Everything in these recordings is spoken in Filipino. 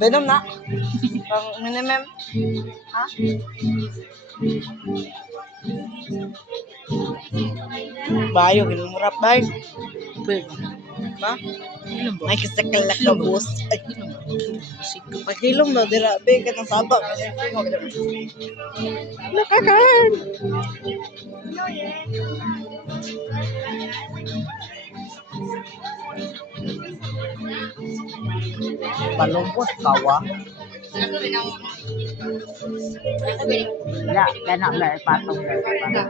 Venom na. Pang minimum. Ha? Bayo, ginumurap bay. Ba? May kasakal na ka, boss. Ay, paghilom daw, dira. Be, ka ng sabak. Nakakan! Palumpos kawa. Ya, kena lah patong dah.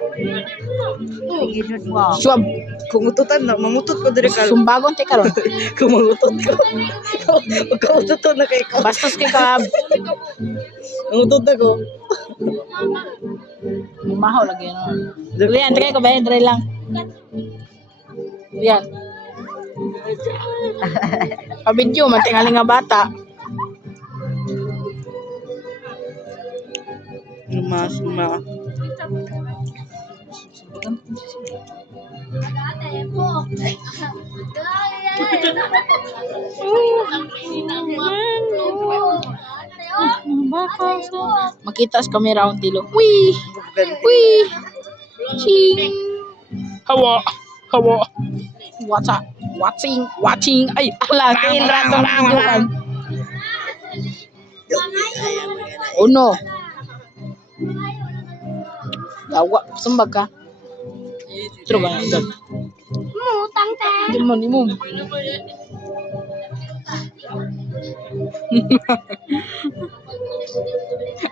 Ginut mo. Swab, kumututan na, mamutot ko dire ka. Sumbagon te karon. Kumutot ko. Kumutot na kay ka. Bastos kay ka. Mamutot na ko. Mahaw lagi no. Lian try ko ba dre lang. Lian. Pabidyo man tingali nga bata. Lumas. Makita sa kamera ang tilo. Wee! Wee! Ching! Hawa! Hawa! What's up? Watching! Ay! Ala! Kain ratong videoan. Oh no! Yawa! Sembag ka? Tro ba na? Utang te. Di mo.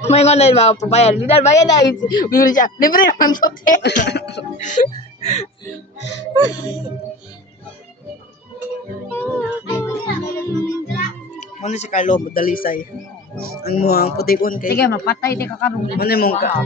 May ngon ba pabayad? Lidan bayad na. Bibili siya. Libre naman to te. Ano si Carlo, dalisay. Ang muhang putikon kay. Sige, mapatay di ka karong. Ano mong ka?